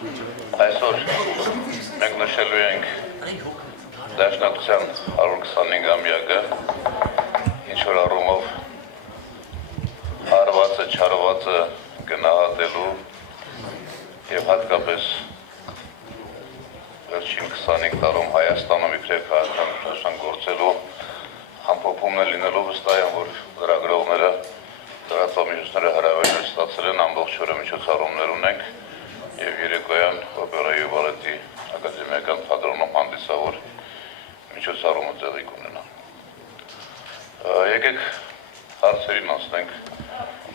Այսօր մենք նշելու ենք Դաշնակցության 125-ամյակը, ինչ-որ առումով հարվածը, չարվածը գնահատելու և հատկապես վերջին 25 տարում Հայաստանում իբրև քաղաքականություն գործելու ամփոփումն է լինելու վստահ եմ, որ լրագրողները լրատվամիջոցները հրավերներ ստացել են, ամբողջ օրը միջոցառումներ ունենք և երեկոյան օպերայի ու բալետի ակադեմիական թատրոնում հանդիսավոր միջոցառումը տեղի կունենա։ Եկեք հարցերին անցնենք,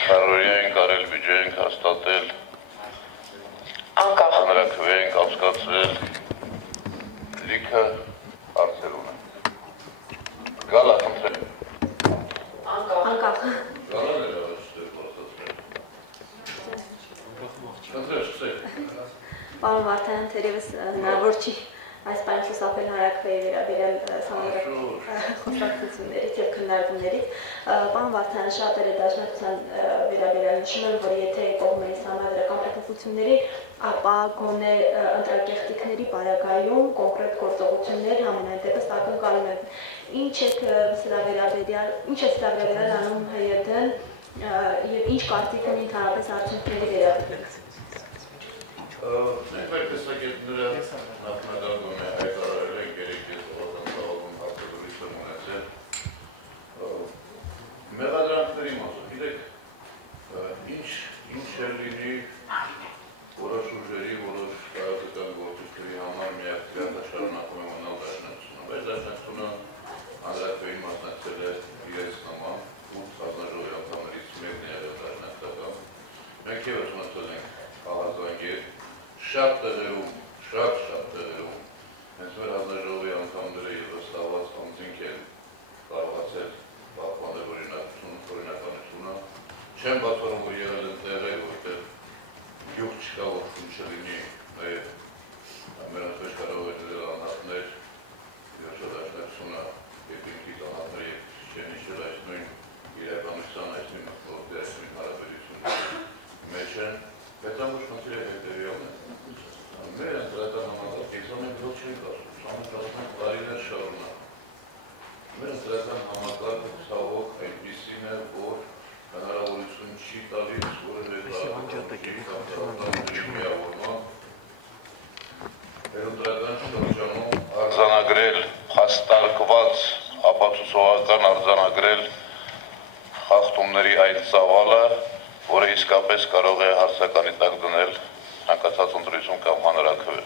քարորիա ենք արել, բյուջե ենք հաստատել, հանրաքվե ենք ապսկացրել, լիքը հարցեր ունենք։ Գալա, խնդրեմ։ Անկախ։ Գալա Պարոն Վարդանյան, թերևս հնարավոր չի այս պայն խուսափել հանրաքվեի վերաբերյալ խոսակցություններից և քննարկումներից։ Պարոն Վարդանյան, շատերը Դաշնակցության վերաբերյալ նշում են, որ եթե կողմերից համադրական փոփոխությունների, ապա գոնե ընտրակեղտիկների պարագայում կոնկրետ գործողություններ համենայն դեպս ակնկալում են։ Ինչ է սրա վերաբերյալ անում ՀՅԴ-ն և ինչ կարծիք ունի ընդհանրապես արդյունքների վերաբերյալ։ Մենք մեր տեսակետները նախնագարվում է հայտարարել ենք, երեք ես օգնականություն հարտադրույթ եմ ունեցել մեղադրանքների մասով, գիտեք, ինչ է լինի որոշ ուժերի, որոշ քաղաքական գործիչների համար միակ շարունակում է մնալ Դաշնակցությունը, բայց Դաշնակցությունը հանրաքվեին մասնակցել է իրենց նման 8 հանձնաժողովի անդամներից մեկն է եղել դաշնակցական։ Մենք ևս ունեցել ենք ահազանգեր շատ տեղերում, շատ տեղերում հենց մեր հանձնաժողովի անդամները և վստահված անձինք են կարողացել պահպանել օրինականությունը։ Չեմ բացառում, որ եղել են տեղեր, որտեղ գյուղ չկա, որ քուն չլինի, մեր անձպես կարող է դրել անհատներ, վերջը Դաշնակցությունը և ինքնից անհատներ և չեն իջել այս նույն իրականության, այս նույն հարաբերությունների մեջ են, բայց ամուր խնդիրը հետևյալն է։ Մեր ընտրական համակարգ էքզամեն ոչ չենք ասում, ասում ենք տարիներ շարունակ։ Մեր ընտրական համակարգը ցավոք այնպիսին է, որ հնարավորություն չի տալիս որևէ միավորման մեր ընտրական շրջանում արձանագրել, փաստարկված, ապացուցողական արձանագրել խախտումների այդ ծավալը, որը իսկապես կարող է հարցականի տակ դնել հանկարծած ընտրություն կամ հանրաքվե,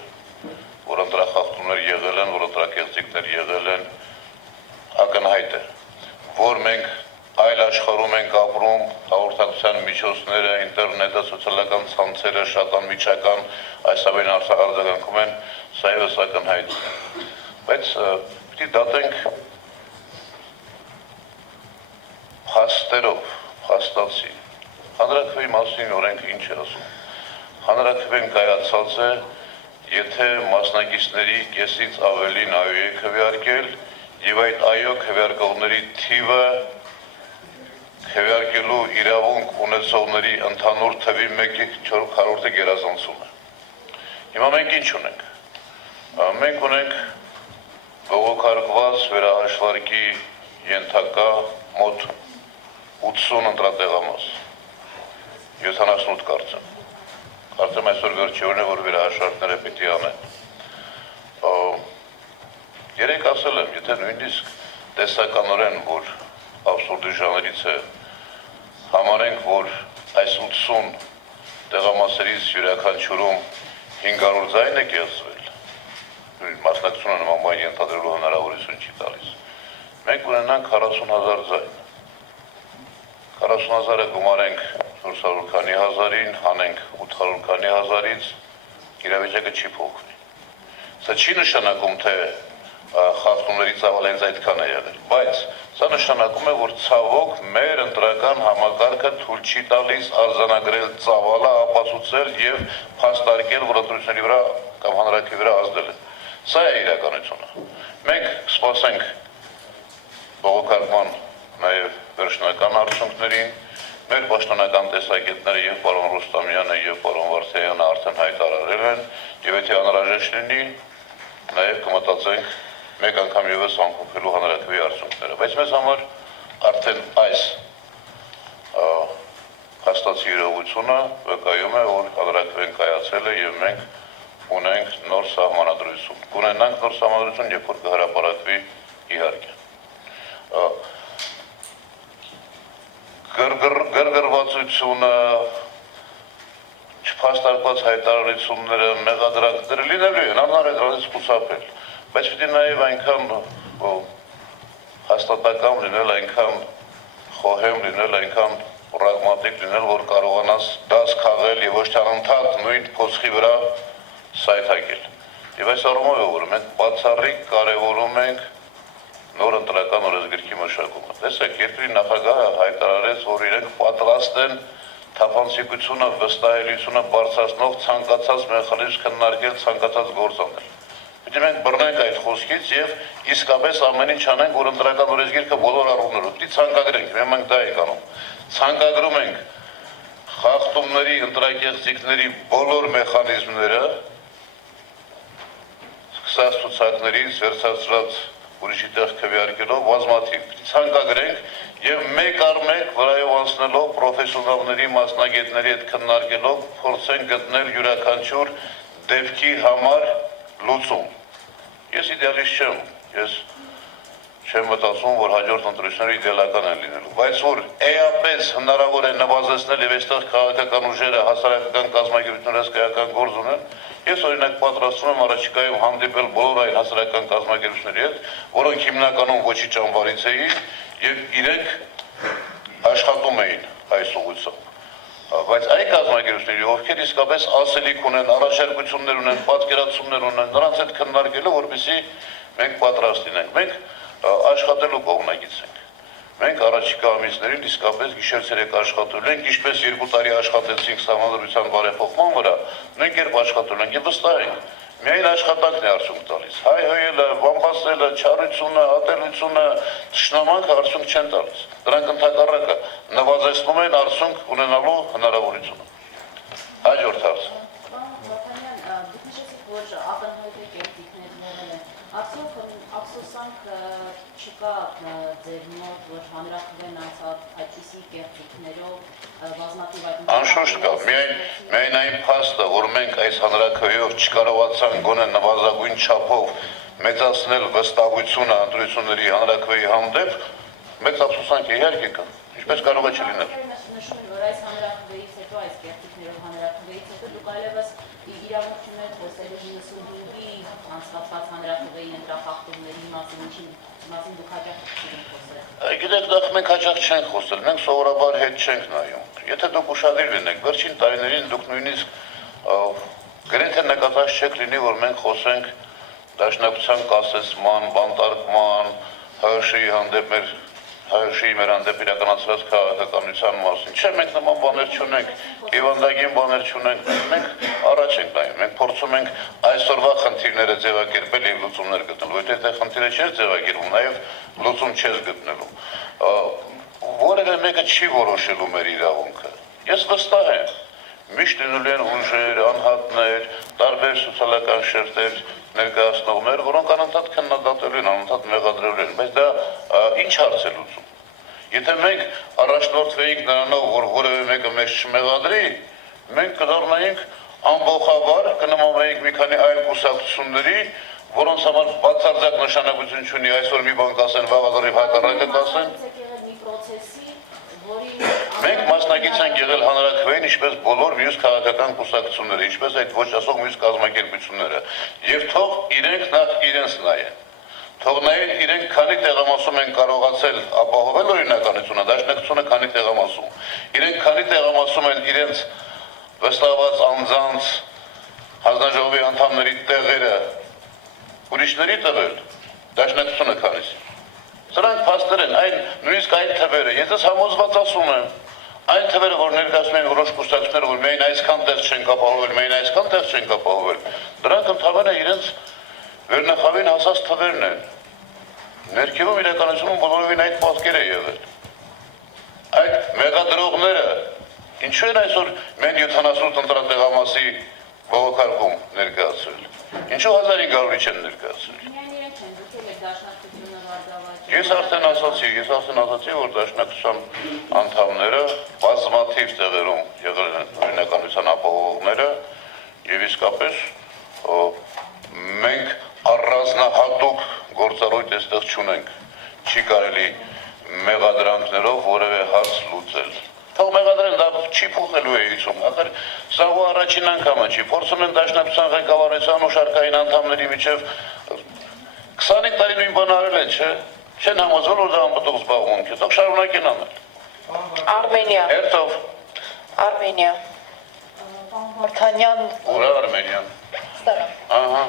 որ ընտրախախտումներ եղել են, որ ընտրակեղծիքներ եղել են, ակնհայտ է, որ մենք այլ աշխարհում ենք ապրում, հաղորդակցության միջոցները, ինտերնետը, սոցիալական ցանցերը շատ անմիջական այս ամենին արձագանքում են, սա ևս ակնհայտ է։ Բայց պիտի դատենք փաստերով, փաստացի։ Հանրաքվեի մասին օրենքը ինչ է ասում։ Հանրաքվեն կայացած է, եթե մասնակիցների կեսից ավելին այո է քվեարկել և այդ այո քվեարկողների թիվը քվեարկելու իրավունք ունեցողների ընդհանուր թվի 1/4 գերազանցում է։ Հիմա մենք ինչ ունենք։ Մենք ունենք բողոքարկված վերահաշվարկի ենթակա մոտ 80 ընտրատեղամաս, 78 կարծեմ։ Կարծեմ այսօր վերջի օրն է, որ վերահաշվարկները պիտի անեն։ Երեք ասել եմ, եթե նույնիսկ տեսականորեն, որ աբսուրդի ժանրից է, համարենք, որ այս 80 տեղամասերից յուրաքանչյուրում 500 ձայն է կեղծվել, մասնակցությունը նման բան ենթադրելու հնարավորություն չի տալիս։ Մենք ունենանք 40,000 ձայն։ 40,000-ը գումարենք 400 քանի հազարին, հանենք 800 քանի հազարից, իրավիճակը չի փոխվի։ Սա չի նշանակում, թե խախտումների ծավալը հենց այդքան է եղել, բայց սա նշանակում է, որ ցավոք մեր ընտրական համակարգը թույլ չի տալիս արձանագրել ծավալը, ապացուցել և փաստարկել, որ ընտրությունների վրա կամ հանրաքվեի վրա ազդել է։ Սա է իրականությունը։ Մենք կսպասենք բողոքարկման նաև վերջնական արդյունքներին Մեր պաշտոնական տեսակետները եւ պարոն Ռուստամյանը եւ պարոն Վարդանյանը արդեն հայտարարել են, եւ եթե անհրաժեշտ լինի, նաեւ կմտածենք մեկ անգամ եւս ամփոփելու հանրաքվեի արդյունքները, բայց մեզ համար արդեն այս հաստատի իրողությունը վկայում է, որ հանրաքվեն կայացել է եւ մենք ունենք նոր սահմանադրություն։ Կունենանք նոր սահմանադրություն, երբ որ կհրապարակվի իհարկե։ Գրգռվածությունը, չփաստարկված հայտարարությունները, մեղադրանքները լինելու են, անհարեցրած խուսափել, բայց պիտի նաև այնքան հաստատակամ լինել, այնքան խոհեմ լինել, այնքան պրագմատիկ լինել, որ կարողանաս դաս քաղել եւ ոչ թե անընդհատ նույն փոսխի վրա սայթակել։ Եվ այս առումով որ մենք բացառիկ կարևորում ենք նոր ընտրական օրենսգրքի մշակումը։ Տեսեք, երկրի նախագահը հայտարարեց, որ իրենք պատրաստ են թափանցիկությունը, վստահելիությունը բարձրացնող ցանկացած մեխանիզմ քննարկել, ցանկացած գործ անել։ Պիտի մենք բռնենք այդ խոսքից եւ իսկապես ամեն ինչ անենք, որ ընտրական օրենսգիրքը բոլոր առումներով պիտի ցանկագրենք։ Մենք դա ենք անում։ Ցանկագրում ենք խախտումների, ընտրակեղծիքների բոլոր մեխանիզմները, սկսած ցուցակներից վերցած ուրիշի տեղ քվեարկելով բազմաթիվ ցանկագրենք եւ մեկ առ մեկ վրայով անցնելով պրոֆեսիոնալների, մասնագետների հետ քննարկելով փորձենք գտնել յուրաքանչյուր դեպքի համար լուծում։ Ես իդեալիստ չեմ, ես չեմ մտածում, որ հաջորդ ընտրությունները իդեալական են լինելու, բայց որ էապես հնարավոր է նվազեցնել եւ այստեղ քաղաքական ուժերը, հասարակական կազմակերպությունները հսկայական գործ ունեն, ես օրինակ պատրաստվում եմ առաջիկայում հանդիպել բոլոր այն հասարակական կազմակերպությունների հետ, որոնք հիմնականում ոչի ճամբարից էին եւ իրենք աշխատում էին այս ուղղությամբ։ Բայց այն կազմակերպությունների, ովքեր իսկապես ասելիք ունեն, առաջարկություններ ունեն, պատկերացումներ ունեն, նրանց հետ քննարկելու, որպեսզի մենք պատրաստ լինենք։ Մենք աշխատելու կողմնակից ենք։ Մենք առաջիկա ամիսներին իսկապես գիշեր-ցերեկ աշխատելու ենք, ինչպես 2 տարի աշխատեցինք սահմանադրության բարեփոխման վրա, նույն կերպ աշխատելու ենք եւ վստահ ենք։ Միայն աշխատանքն է արդյունք տալիս։ Հայհոյելը, բամբասելը, չարությունը, ատելությունը, թշնամանքը արդյունք չեն տալիս։ Դրանք ընդհակառակը նվազեցնում են արդյունք ունենալու հնարավորությունը։ Հաջորդ հարց։ Դուք նշեցիք, որ ակնհայտ է կերտիկներն են։ Ափսոսանք չկա ձեր մոտ, որ հանրաքվեն անցած այդպիսի կերտիկներով բազմաթիվ այդ Անշուշտ կա, միայն այն փաստը, որ մենք այս հանրաքվեով չկարողացանք գոնե նվազագույն չափով մեծացնել վստահությունը ընտրությունների հանրաքվեի հանդեպ, մեծ ափսոսանք է իհարկե կա, ինչպես կարող է չլինել։ Նշում են, որ այս հանրաքվեից հետո, այս կերտիկներով հանրաքվեից հետո դուք այլևս իրավունք չունեք խոսելու 95-ի անցկացված հանրաքվեի ընտրախախտումների մասին դուք հաճախ չեք խոսել։ Գիտեք, դա մենք հաճախ չենք խոսել, մենք սովորաբար հետ չենք նայում։ Եթե դուք ուշադիր լինեք, վերջին տարիներին դուք նույնիսկ գրեթե նկատած չեք լինի, որ մենք խոսենք դաշնակցության կասեցման, բանտարկման, ՀՀՇ-ի հանդեպ մեր հանդեպ իրականացրած քաղաքականության մասին։ Չէ, մենք նման բաներ չունենք, հիվանդագին բաներ չունենք, մենք առաջ ենք նայում, մենք փորձում ենք այսօրվա խնդիրները ձևակերպել եւ լուծումներ գտնել, որովհետեւ եթե խնդիրը չէ ձևակերպում, նաեւ լուծում չես գտնելու։ Որևէ մեկը չի որոշելու մեր իրավունքը։ Ես վստահ եմ, միշտ լինելու են ուժեր, անհատներ, տարբեր սոցիալական շերտեր ներկայացնողներ, որոնք անընդհատ քննադատելու են, անընդհատ մեղադրելու են, բայց դա ինչ հարց է լուծում։ Եթե մենք առաջնորդվեինք նրանով, որ որևէ մեկը մեզ չմեղադրի, մենք կդառնայինք ամբողջաբար, կնմանվեինք մի քանի այլ կուսակցությունների, որոնց համար բացարձակ նշանակություն չունի այսօր մի բան կասեն, վաղ հակառակը կասեն։ Մենք մասնակից ենք եղել հանրաքվեին, ինչպես բոլոր մյուս քաղաքական կուսակցությունները, ինչպես այդ ոչ ասող մյուս կազմակերպությունները, եւ թող իրենք նախ իրենց նայեն։ Թող նայեն իրենք քանի տեղամասում են կարողացել ապահովել օրինականությունը, դաշնակցությունը քանի տեղամասում։ Իրենք քանի տեղամասում են իրենց վստահված անձանց հանձնաժողովի անդամների տեղերը ուրիշների տվել, դաշնակցությունը քանիսի։ Սրանք փաստեր են, նույնիսկ այն թվերը, ես համոզված ասում եմ, այն թվերը, որ ներկայացնում են որոշ կուսակցություններ, որ միայն այսքան տեղ չեն ապահովել, միայն այսքան տեղ չեն ապահովել, դրանք ընդհանրապես իրենց վերնախավին հասած թվերն են։ Ներքևում իրականությունում բոլորովին այդ պատկեր է եղել։ Այդ մեղադրողները ինչու են այսօր մենք 70 ընտրատեղամասի բողոքարկում ներկայացրել։ Ինչու 1500-ի չեն ներկայացրել։ Միայն իրենք չեն դուքել եք դաշնակցությունը վարձավաճում։ Ես արդեն ասացի, որ դաշնակցության անդամները բազմաթիվ տեղերում եղել են օրինականության ապահովողները եւ իսկապես մենք առանձնահատուկ գործառույթ այստեղ չունենք։ Չի կարելի մեղադրանքներով որևէ հարց լուծել։ Թող մեղադրեն, դա չի փոխելու էություն։ Ախր սա ու առաջին անգամը չի։ Փորձում են դաշնակցության ղեկավարության ու շարքային անդամների միջև 25 տարի նույն բանը արել են, չէ՞։ Չեն համոզվել, որ դա անպտուղ զբաղմունք է։ Թող շարունակեն անել։ Արմենիա։ Հերթով։ Արմենիա։ Պարոն Վարդանյան։ Ուր է Արմենիան։ Ստեղ եմ։ Ահա։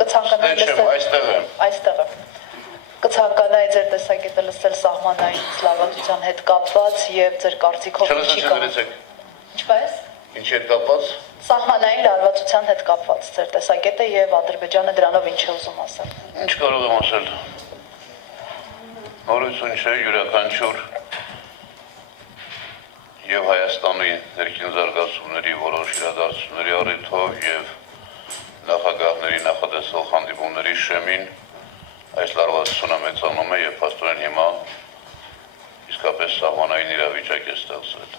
Կցանկանայի Ստեղ այստեղ եմ։ Այստեղ եմ։ Կցանկանայի ձեր տեսակետը լսել սահմանային լարվածության հետ կապված եւ ձեր կարծիքով ինչի կա։ Ինչպես։ Ինչի հետ կապված։ Սահմանային լարվածության հետ կապված ձեր տեսակետը եւ Ադրբեջանը դրանով ինչ է ուզում ասել։ Ինչ կարող եմ ասել։ Նորություն չէ յուրաքանչյուր եւ Հայաստանի ներքին զարգացումների որոշ իրադարձությունների առիթով եւ նախագահների նախադեсող հանդիպումների շեմին այս լարվածությունը մեծանում է եւ փաստորեն հիմա իսկապես սահմանային իրավիճակ է ստեղծվել։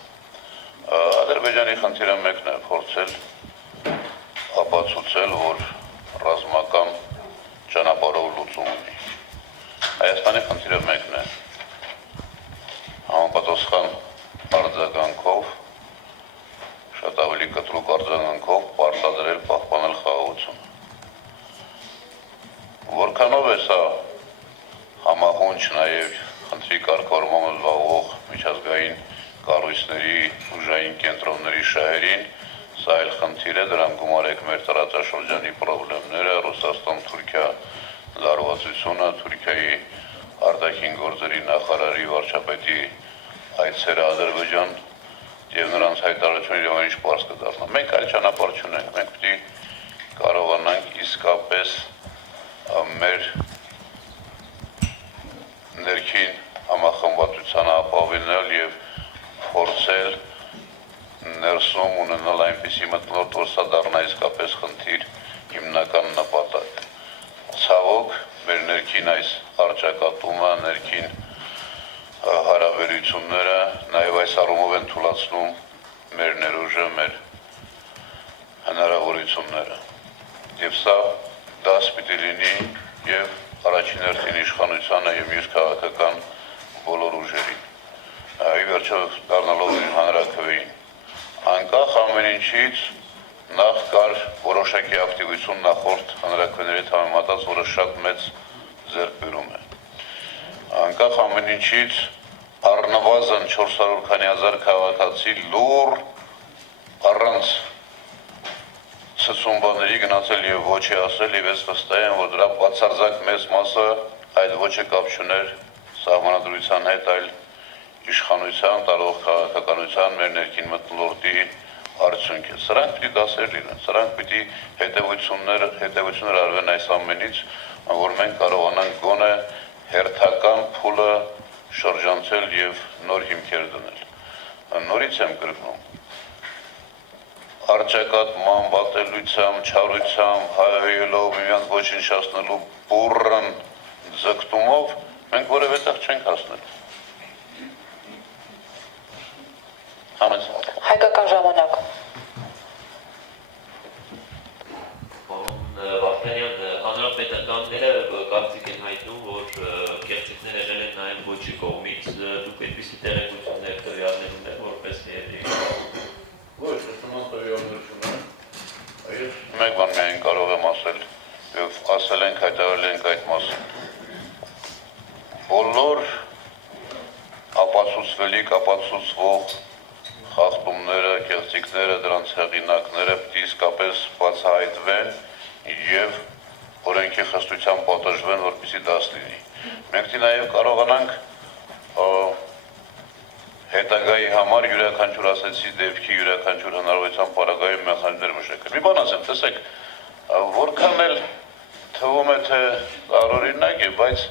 Ադրբեջանի խնդիրը մեկն է փորձել ապացուցել, որ ռազմական ճանապարհով լուծում ունի։ Հայաստանի խնդիրը մեկն է համապատասխան արձագանքով, շատ ավելի կտրուկ արձագանքով պարտադրել պահպանել խաղաղությունը։ Որքանով է սա համախոհ նաև խնդրի կարգավորմամբ զբաղվող միջազգային կառույցների ուժային կենտրոնների շահերին, սա այլ խնդիր է, դրան գումարեք մեր տարածաշրջանի պրոբլեմները, Ռուսաստան-Թուրքիա լարվածությունը, Թուրքիայի արտաքին գործերի նախարարի վարչապետի այցերը Ադրբեջան եւ նրանց հայտարարությունները ինչ պարզ կդառնա։ Մենք այլ ճանապարհ չունենք, մենք պետք է կարողանանք իսկապես մեր ներքին համախմբվածությանը ապավինել եւ փորձել ներսում ունենալ այնպիսի մթնոլորտ, որ սա դառնա իսկապես խնդիր հիմնական նպատակ։ Ցավոք, մեր ներքին այս արճակատումը, ներքին հարաբերությունները նաև այս առումով են թուլացնում մեր ներուժը, մեր հնարավորությունները։ Եվ սա դաս պիտի լինի եւ առաջին հերթին իշխանությանը եւ մյուս քաղաքական բոլոր ուժերին։ Ի վերջո դառնալով հանրաքվեին, անկախ ամեն ինչից նախ կար որոշակի ակտիվություն նախորդ հանրաքվեների հետ համեմատած, որը շատ մեծ ձեռքբերում է։ Անկախ ամեն ինչից առնվազն 400 քանի հազար քաղաքացի լուր առանց ցցումբաների գնացել եւ ոչի ասել եւ ես վստահ եմ, որ դրա բացարձակ մեծ մասը այդ ոչը կապ չուներ սահմանադրության հետ, այլ իշխանության, տարող քաղաքականության, մեր ներքին մթնոլորտի արդյունք է։ Սրանք պիտի դասեր լինեն, սրանք պիտի հետևություններ արվեն այս ամենից, որ մենք կարողանանք գոնե հերթական փուլը շրջանցել եւ նոր հիմքեր դնել։ Նորից եմ կրկնում, արճակատման, վատելությամբ, չարությամբ, հայհոյելով, միմյանց ոչնչացնելու բուռն ձգտումով մենք որևէ տեղ չենք հասնել։ Հայկական ժամանակ։ Վարդանյան, հանրապետականները կարծիք են հայտնում, որ կեղծիքներ եղել են նաև ոչի կողմից, դուք այդպիսի տեղեկություններ տվյալներ ունեք որպես երևի։ Ոչ, նման տվյալներ չունեմ։ Մեկ բան միայն կարող եմ ասել, եւ ասել ենք, հայտարարել ենք այդ մասին։ Բոլոր ապացուցվելիք, ապացուցվող խախտումները, կեղծիքները, դրանց հեղինակները պիտի իսկապես բացահայտվեն եւ օրենքի խստությամբ պատժվեն, որպեսզի դաս լինի։ Մենք դի նաեւ կարողանանք հետագայի համար յուրաքանչյուր ասեցի դեպքի յուրաքանչյուր հնարավորության պարագայում մեխանիզմներ մշակել։ Մի բան ասեմ, տեսեք, որքան էլ թվում է թե տարօրինակ է, բայց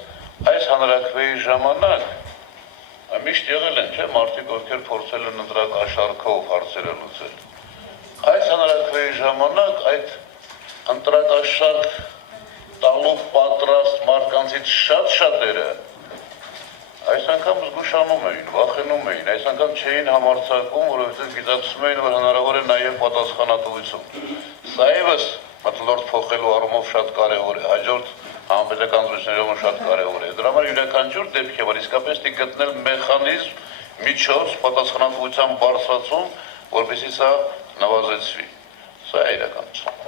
այս հանրաքվեի ժամանակ Միշտ եղել են, չէ, մարդիկ, ովքեր փորձել են ընտրակաշառքով հարցերը լուծել։ Այս հանրաքվեի ժամանակ այդ ընտրակաշառք տալու պատրաստ մարդկանցից շատերը այս անգամ զգուշանում էին, վախենում էին, այս անգամ չէին համարձակում, որովհետև գիտակցում էին, որ հնարավոր է նաև պատասխանատվություն։ Սա ևս մթնոլորտ փոխելու առումով շատ կարևոր է, հաջորդ համապետական զրույցներում շատ կարևոր է։ Դրա համար յուրաքանչյուր դեպքի համար իսկապես պետք է գտնել մեխանիզմ, միջոց պատասխանատվության բարձրացում, որպեսզի սա նվազեցվի։ Սա է իրականությունը։